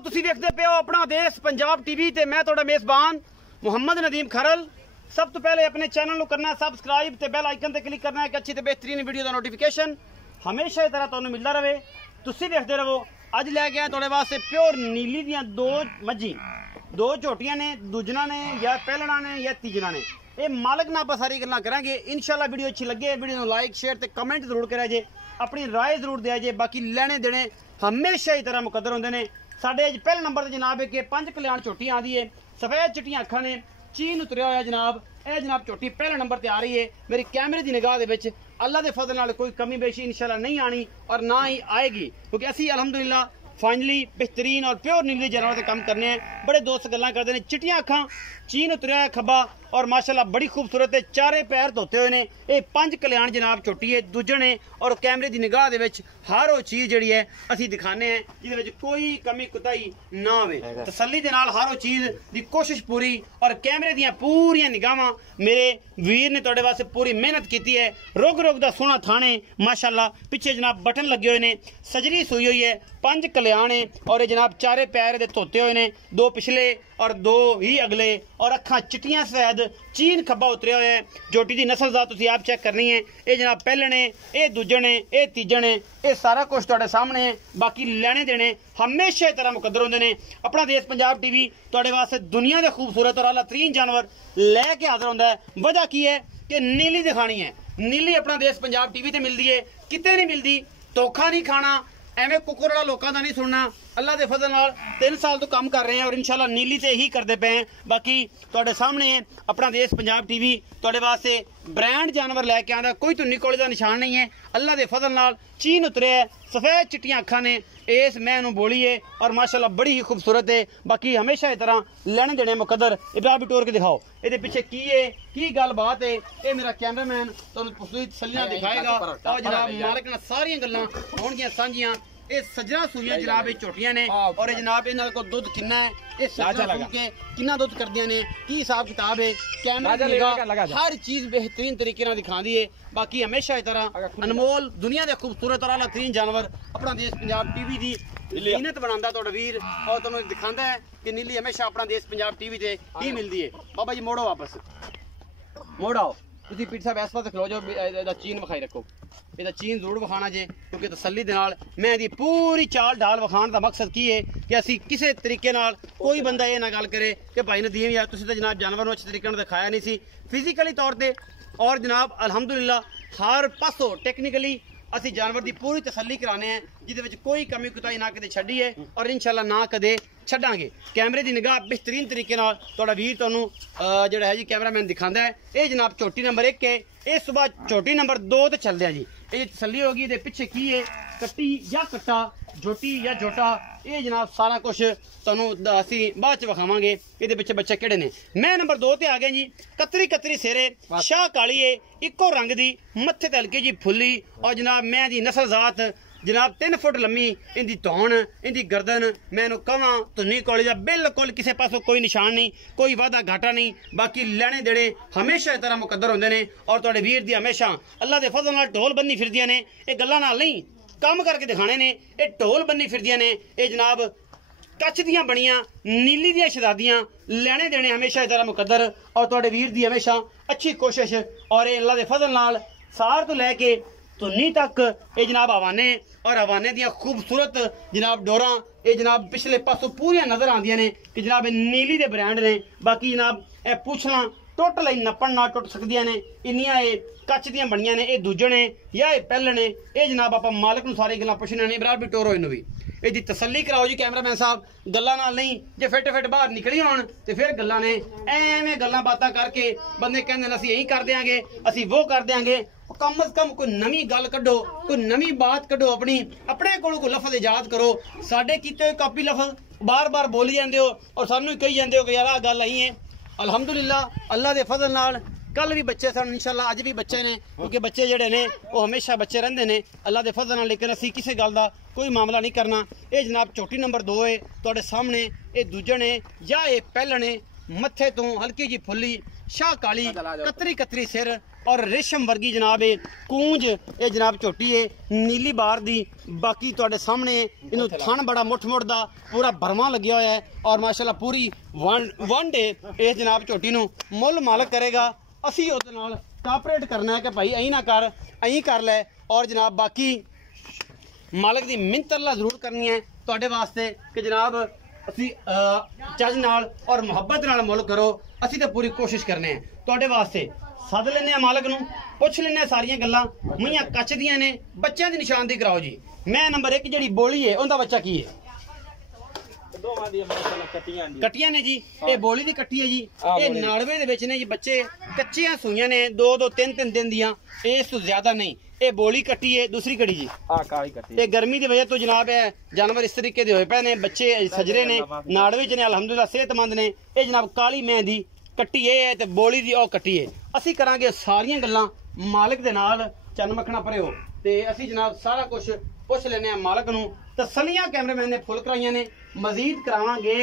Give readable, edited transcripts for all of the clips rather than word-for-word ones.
तुसी देखते पे हो अपना देश पंजाब टीवी ते मैं तुहाडा मेजबान मुहम्मद नदीम खरल। सब तो पहले अपने चैनल को करना सबसक्राइब ते बेल आइकन ते क्लिक करना है कि अच्छी ते बेहतरीन वीडियो का नोटिफिकेशन हमेशा इस तरह तुहानू मिलता रहे। तुसी देखते रहो। अज लैके आए तुहाडे वास्ते प्योर नीली दियां दो मज्जी, दो झोटियां ने, दूजना ने या पहलना ने या तीजना ने। ये मालक ना आप सारी गल्लां करांगे। इंशाल्लाह वीडियो अच्छी लगे वीडियो लाइक शेयर ते कमेंट जरूर करा जे, अपनी राय जरूर दिया जे। बाकी लेने देने हमेशा ही तरह मुकद्दर होंदे ने। साडे पहले नंबर ते जनाब है कि 5 कल्याण झोटी आंदी है, सफेद चिट्टियां अखां ने, चीन उतरिया होया जनाब। यह जनाब झोटी पहले नंबर ते आ रही है। मेरी कैमरे की निगाह दे विच अल्लाह दे फजल नाल कोई कमी बेशी इंशाल्लाह नहीं आनी और ना ही आएगी, क्योंकि असी अलहमदुलिल्लाह फाइनली बेहतरीन और प्योर नीले जानवर से काम करने हैं। बड़े दोस्त गल्लां करते हैं। चिट्टियां अखां, चीन उतरिया है खब्बा और माशाल्लाह बड़ी खूबसूरत है। चारे पैर धोते हुए ने। ये 5 कल्याण जनाब झोटी है, दूजन है और कैमरे की निगाह दे विच हर वो चीज़ जिहड़ी है असी दिखाने हैं जिहदे कोई कमी कुताही ना आवे। तसल्ली दे नाल हर वो चीज़ की कोशिश पूरी और कैमरे दियां पूरियां निगाहां मेरे वीर ने तुहाडे वास्ते पूरी मेहनत की है। रुग रुग दा सोहना थाने माशाल्लाह, पिछे जनाब बटन लगे हुए ने, सजरी सुई हुई है, 5 कल्याण है और ये जनाब चारे पैर दे धोते हुए ने, 2 पिछले और 2 ही अगले और अखां चिट्टियां सफेद, चीन खब्बा उतरिया हुआ है। झोटी की नस्ल दा तुसीं आप चेक करनी है। ये जनाब पहले ने, ये दूजे ने, ये तीजे ने, ये सारा कुछ तुहाडे सामने है। बाकी लेने देने हमेशा तरह मुकद्दर होंदे ने। अपना देश पंजाब टीवी तुहाडे वास्ते दुनिया के खूबसूरत और आला तरीन जानवर लैके हाजिर होंदा है। वजह की है कि नीली दिखानी है। नीली अपना देश पंजाब टीवी ते मिलती है, किते नहीं मिलती। धोखा नहीं खाना, एवं कुकुरड़ा लोगों का नहीं सुनना। अल्लाह के फजल नाल 3 साल तो काम कर रहे हैं और इंशाल्लाह नीली से ही करते पे हैं। बाकी तुहाडे सामने है अपना देश पंजाब टीवी तुहाडे वास्ते ब्रांड जानवर लैके आंदा। कोई धुन्नी कोले का निशान नहीं है। अल्लाह के फजल नाल चीन उतरे है, सफेद चिट्टियां अखां ने, इस मैं नूं बोली है और माशाल्लाह बड़ी ही खूबसूरत है। बाकी हमेशा इस तरह लेने देने मुकद्दर। इब्राहिम टोर के दिखाओ ये पिछे की है, की गल बात है। ये मेरा कैमरामैन तुहानूं तसल्लियां दिखाएगा और जनाब मालिक नाल सारियां गल्लां होणगियां सांझियां। ये सजरा सूइयां जनाब ये झोटियां ने और जनाब इन्हां को दुध कितना है, ये सजरा के कितना दुध करदियां ने, की हिसाब किताब है। कैमरा हर चीज बेहतरीन तरीके नाल दिखांदी है। बाकी हमेशा इस तरह अनमोल दुनिया के खूबसूरत और आला तरीन जानवर अपना देश पंजाब टीवी की नीयत बनांदा तुहाडा वीर और तुहानूं दिखांदा है कि नीली हमेशा अपना देश पंजाब टीवी ते ही मिलती है। बाबा जी मोड़ो वापस, मोड़ आओ। तुसीं पीठ साहब इस पासे खलो जाओ, ਇਹਦਾ चीन विखाई रखो। ਇਹਦਾ चीन जरूर विखाना जे, क्योंकि तसल्ली दे नाल मैं ਇਹਦੀ पूरी चाल ढाल विखाण दा मकसद की है कि असी किसी तरीके नाल कोई बंदा ये ना गल करे कि भाई नदीम यार तुसीं तां जनाब जानवर नूं अच्छे तरीके नाल दिखाया नहीं सी फिजिकली तौर ते। और जनाब अलहमदुलिल्लाह हर पासों टेक्निकली असी जानवर की पूरी तसल्ली कराने हैं, जिहदे कोई कमी कुताही ना कदे छड्डी है और इंशाल्लाह ना कदे छड्डांगे। कैमरे की निगाह बेहतरीन तरीके नाल तुहाडा वीर तुहानूं जिहड़ा है जी कैमरामैन दिखांदा है। ये जनाब झोटी नंबर 1 है। इस सुबह झोटी नंबर 2 ते चलदे आ जी। ये तसल्ली होगी इहदे पिछे की है, कट्टी या कट्टा, झोटी या झोटा, ये जनाब सारा कुछ तुहानूं असी बाद च विखावांगे। इहदे पिछे बच्चे किहड़े ने। मैं नंबर 2 ते आ गया जी। कतरी कतरी सेरे, शाह काली है, इक्को रंग दी, मत्थे ते हल्की जी फुल्ली और जनाब मैं दी नस्ल जात जनाब 3 फुट लम्मी, इनकी धौन, इनकी गर्दन, मैं कहां धुन्नी कोले दा बिल्कुल किसी पासों कोई निशान नहीं, कोई वादा घाटा नहीं। बाकी लेने देने हमेशा इस तरह मुकद्दर होंदे ने और तुहाडे वीर दी हमेशा अल्लाह दे फजल नाल ढोल बन्नी फिरदियां ने। ये गल्लां नाल नहीं काम करके दिखाने ने, ये ढोल बन्नी फिरदियां ने। ये जनाब कच्छ दियां बनियां नीली दियां शहजादियां लेने देने हमेशा इस तरह मुकद्दर और तुहाडे वीर दी हमेशा अच्छी कोशिश और अल्लाह दे फजल नाल सार तो लैके धुन्नी तक ये जनाब हवाने और हवाने दियां खूबसूरत जनाब डोरां ये जनाब पिछले पासों पूरियां नजर आंदियां ने कि जनाब नीली दे ब्रांड ने। बाकी जनाब ए पूछना टुट लई नप्पण ना टुट सकदियां ने, इन्नियां ये कच्छ दियां बनियां ने। ये दूजे ने या ये पहले ने। ये जनाब आप मालिक नूं सारी गल्लां पुछने ने। बराबर भी टोरो इनू भी ਇਹਦੀ तसल्ली कराओ जी कैमरामैन साहब। गल्लां नाल नहीं जे फिट फिट बाहर निकली होण ते फिर गल्लां ने। एवें गल्लां बातां करके बंदे कहंदे ने असीं यही कर देंगे, असीं वो कर देंगे। कम अज कम कोई नवी गल कड्डो, कोई नवी बात कड्डो, अपने कोलों कोई लफज इजाद करो। साडे कीते होए कापी लफज बार बार बोली जांदे हो और सानू कही जांदे हो कि यार आ गल आई है। अलहमदुलिल्लाह अल्लाह के फजल नाल कल भी बच्चे सन, इंशाल्लाह अज भी बच्चे ने, क्योंकि बच्चे जेडे ने वो हमेशा बच्चे रहिंदे ने अल्लाह के फजल नाल। लेकिन असीं किसी गल दा कोई मामला नहीं करना। ये जनाब झोटी नंबर 2 है तुहाडे सामने। ये दूजे ने या ये पहले ने, मत्थे तो हल्की जी फुल्ली शाह काली कतरी कतरी सिर और रेशम वर्गी जनाब है कूंज ये जनाब झोटी है नीली बार दी बाकी तुहाडे सामने इनू थन बड़ा मुठ मुठ दा पूरा भरमा लग्या होया है और माशाल्लाह पूरी वन डे इस जनाब झोटी नू मुल मालक करेगा असी उहदे नाल कापरेट करना है कि भाई अहीं ना कर अहीं कर लै और जनाब बाकी मालक दी मिन्नत अल्लाह जरूर करनी है तुहाडे वास्ते कि जनाब असी चज नाल और मुहब्बत नाल मुल करो असी तो पूरी कोशिश करने हैं तुहाडे वास्ते सद लेने मालक नूं पुछ लेने सारियां गल्लां मियां कच दियां ने बच्चों की निशानदी कराओ जी। मैं नंबर 1 जिहड़ी बोली है उनका बच्चा की है कट्टियां ने जी ये बोली दी कट्टी है जी ये नाड़वे दे विच ने जी बच्चे कच्चियां सूइयां ने 2-2 3-3 दिन दियां इस तो ज्यादा नहीं ये बोली कट्टी है दूसरी कड़ी जी काली कट्टी ये गर्मी की वजह तो जनाब है जानवर इस तरीके दे होए पे ने बच्चे सजरे ने नाड़वे च ने अल्हम्दुलिल्लाह सेहतमंद ने ये जनाब काली मैं दी कट्टी है ते बोली दी ओ कट्टी है असी करांगे सारियां गल्लां मालिक दे नाल चन्न मखना भरियो ते असी जनाब सारा कुछ पुछ लेने मालक नूं तसलियां कैमरामैन ने फुल कराइयां ने मजीद करावांगे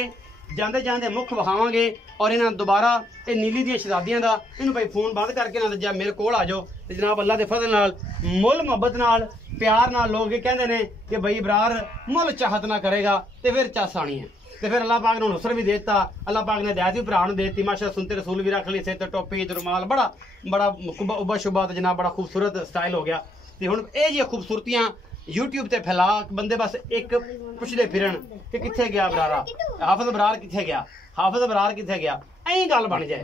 जांदे जांदे मुख वखावांगे और इन्हां दोबारा ये नीली दी शहजादियां दा इन्हूं भाई फोन बंद करके ना जा मेरे कोल आ जाओ ते जनाब अल्लाह दे फजल नाल मुल मुहब्बत नाल प्यार नाल लोग ये कहंदे ने कि भाई इबरार मुल चाहत ना करेगा ते फिर चस आनी है ते फिर अल्लाह पाक ने हुस्न भी देता अल्लाह पाक ने हिदायत भी भरा नूं देती माशा सुनते रसूल भी रख ली सिर ते टोपी ते रुमाल बड़ा बड़ा उबा शुबा ते जनाब बड़ा खूबसूरत स्टाइल हो गया ते हुण ये जी खूबसूरतियां यूट्यूब ते फैला बंदे बस एक पुछदे फिरन कि कित्थे गया बरारा हाफिज बरार कित्थे गया हाफिज बरार कित्थे गया ऐं गल बन जाए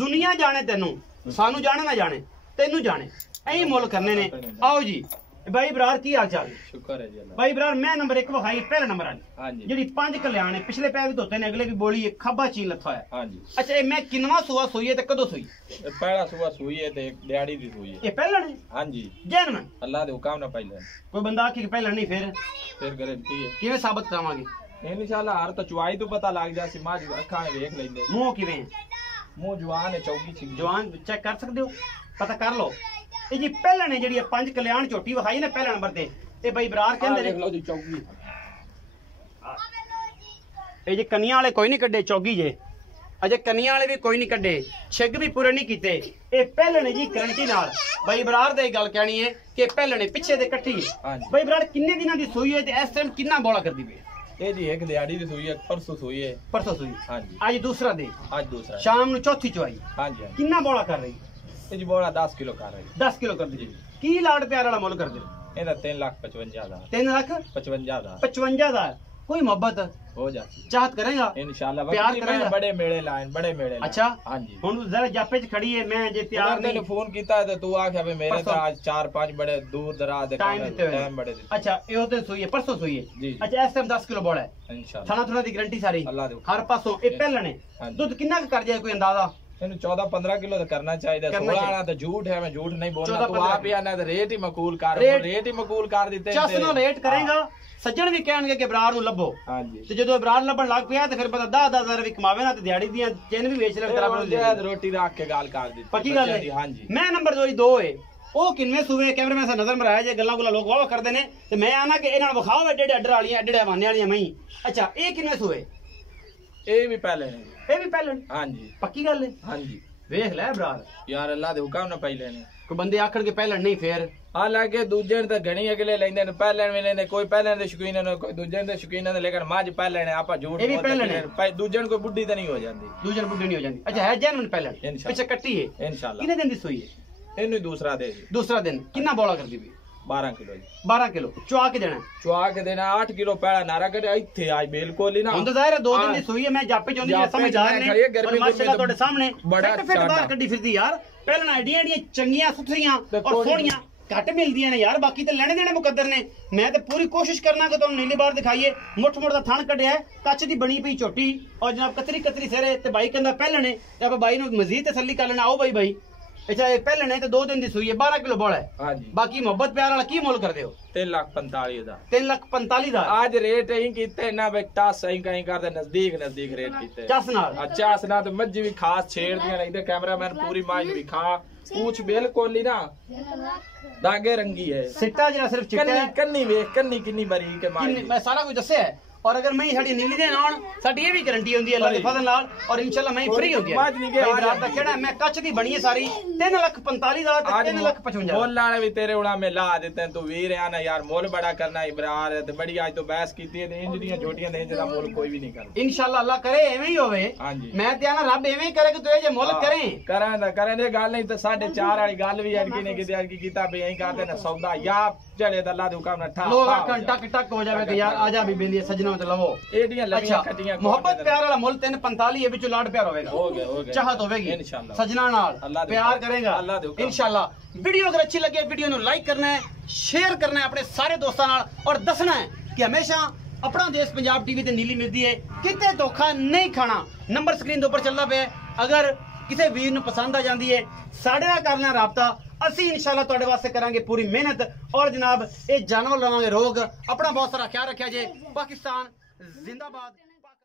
दुनिया जाने तेनू सानू जाने ना जाने तेनू जाने ऐं मुल करने ने आओ जी भाई बरार की हाल चाल शुक्र है जी भाई बरार मैं नंबर 1 विखाई पहला नंबर वाली जी 5 कल्याण है पिछले पैर भी धोते ने अगले भी बोली है खब्बा चीन लथा है हां जी अच्छा ये मैं किनवा सुआ सोई है ते कदों सोई पहला सुआ सोई है ते दिहाड़ी दी सोई है ये पहला ने हां जी जैन में अल्लाह दे हुक्म ना पहले कोई बंदा आखी कि पहला नहीं फिर गारंटी है किवें साबित करावांगे इंशाल्लाह हर तो चुआई तो पता लग जासी मां अखां ने देख लेंदे मुंह किवें मुंह जवान है चौकी जवान चेक कर सकदे हो पता कर लो ये जी पहला ने जी 5 कल्याण झोटी विखाई ने पहला नंबर ते ये भाई बरार कहंदे ने देख लो जी चौकी ये जी कन्या वाले कोई नहीं कड्डे चौकी जे अजे कन्या वाले भी कोई नहीं कड्डे छिग भी पूरे नहीं कीते ये पहले ने जी गारंटी नाल भाई बरार दे गल कहनी है कि पहले ने पीछे दे कट्ठी भाई बरार किन्ने दिनां दी सोई है ते इस टाइम कितना बोला करदी पे ये जी एक दिहाड़ी दी सोई है परसों सोई है हां जी आज दूसरा दे आज दूसरा शाम नु चौथी चुआई हां जी कितना बोला कर रही जी बोला 10 किलो कर रही 10 किलो कर दी की लाड प्यार वाला मुल कर दे ਇਹਦਾ 3,55,000 3,55,000 55,000 कोई मोहब्बत हो जाती चाहत करेगा इंशाल्लाह प्यार करेगा बड़े मेले लाइन बड़े मेले अच्छा हां जी हुन जरा जापे च खड़ी है मैं जे तैयार नहीं फोन कीता है तो तू आखे भाई मेरे तो आज 4-5 बड़े दूर दराज दे टाइम बड़े अच्छा यो तो सोई है परसों सोई है अच्छा इस टाइम 10 किलो बोला है इंशाल्लाह थाना दी गारंटी सारी अल्लाह दे हर पासों ए पहले ने दूध कितना कर जाए कोई अंदाजा 14-15 किलो तो करना चाहिए 16 आना तो झूठ है मैं झूठ नहीं बोलना तू आप ही आना तो रेट ही मकबूल कर देते चस नो रेट करेगा सज्जन भी कहणगे कि बरार नु लभो हां जी ते जदों बरार लभण लग पिया ते फिर पता 10,000 भी कमावे ना ते दिहाड़ी दी चेन भी बेच ले तेरा बराबर रोटी रख के गाल कर दी पक्की गल है हां जी मैं नंबर 2 है ओ किनवे सूबे कैमरामैन सा नजर मराया जे गल्ला गुला लोग वाह करदे ने ते मैं आना कि इन्हां विखाओ एडे अड्डर वालियां एडे हवाने वालियां मई अच्छा ए किनवे सूबे ए भी पहले ने ए भी पहले हां जी पक्की गल है हां जी वेख ले बरार यार अल्लाह दे हुक्म ना पहले ने कोई बंदे आखण के पहले नहीं फिर हालांकि दूजे ने तो घणी अगले लेंदे ने पहले ने लेंदे कोई पहले दे शौकीन ने कोई दूजे दे शौकीन ने लेकिन मां जी पहले ने आपा झूठ ये भी पहले ने दूजे कोई बुड्ढी तो नहीं हो जांदी दूजे बुड्ढी नहीं हो जांदी अच्छा है जेन्युइन पहले पीछे कट्टी है इंशाल्लाह कितने दिन दी सोई है इनु दूसरा दिन कितना बोला कर दी 12 किलो 12 किलो चुआ के देना 8 किलो पहला नारा करे इथे आज बिल्कुल ही ना हुन तो जाहिर है 2 दिन दी सोई है मैं जापे चोंदी है समझदार ने और माशाल्लाह तोड़े सामने बड़ा फिट बाहर कड्डी फिरदी यार पहला आइडिया एडियां चंगियां सुथरियां और सोहणियां घट मिलदियां ने यार बाकी तो लेने देने मुकद्दर ने मैं तो पूरी कोशिश करना कि तुम नीली बार दिखाइए मुठ मुठ दा थण कड्डिया है कच दी बनी पई झोटी और जनाब कतरी सिर ते भाई कहंदा पहले ने ते भाई नु मजीद तसल्ली कर लेना आओ भाई अच्छा पहले ने तो 2 दिन दी सुई है 12 किलो बोला है हां जी बाकी मोहब्बत प्यार वाला की मोल कर दे हो 3,45,000 3,45,000 आज रेट ही कीते ना बेटा सही कहीं कर दे नजदीक रेट कीते चस नाल अच्छा सना तो मज्जी भी खास छेड़ दिया नहीं तो कैमरामैन पूरी माज भी खा पूछ बिल्कुल ही ना दागे रंगी है सिट्टा जरा सिर्फ चिट्टा कन्नी वे कन्नी किन्नी बारीक है माज मैं सारा कुछ दस्या है और अगर मैं साड़ी नीली दे ना साड़ी ये भी गारंटी होंदी है अल्लाह दे फजल नाल और इंशाल्लाह मैं फ्री होंदी है बात नहीं के आज तक केड़ा मैं कच्च दी बनी है सारी 3,45,000 ते 3,55,000 मोल लाने भी तेरे उड़ा में ला देते हैं तू वीर है ना यार मोल बड़ा करना इब्रार है ते बड़ी आज तो बहस कीती है इंज दी छोटियां दे इंज दा मोल कोई भी नहीं करदा इंशाल्लाह अल्लाह करे एवें ही होवे मैं ते ना रब एवें ही करे कि तू ये मोल करें दे गल नहीं ते 4.5 वाली गल भी अड़की ने किते अड़की कीता बे यही करदे ना सौदा या चले द अल्लाह दे हुक्म ना ठा लोग आखन टक टक हो जावे कि यार आजा भी बेली सजना ते लवो एडियां लवियां खटियां मोहब्बत प्यार वाला मुल 345 है विचों लाड प्यार होवेगा हो गया चाहत होवेगी इंशाल्लाह सजना नाल प्यार करेगा इंशाल्लाह वीडियो अगर अच्छी लगे वीडियो नु लाइक करना है शेयर करना है अपने सारे दोस्तां नाल और दसना है कि हमेशा अपना देश पंजाब टीवी ते नीली मिलदी है किते धोखा नहीं खाना नंबर स्क्रीन दे ऊपर चलदा पे अगर किसी वीर नु पसंद आ जांदी है साडे नाल कर लेना राबता असी इंशाल्लाह तुहाडे वास्ते करांगे पूरी मेहनत और जनाब ये जानवर लवांगे रोग अपना बहुत सारा ख्याल रखिया जे पाकिस्तान जिंदाबाद।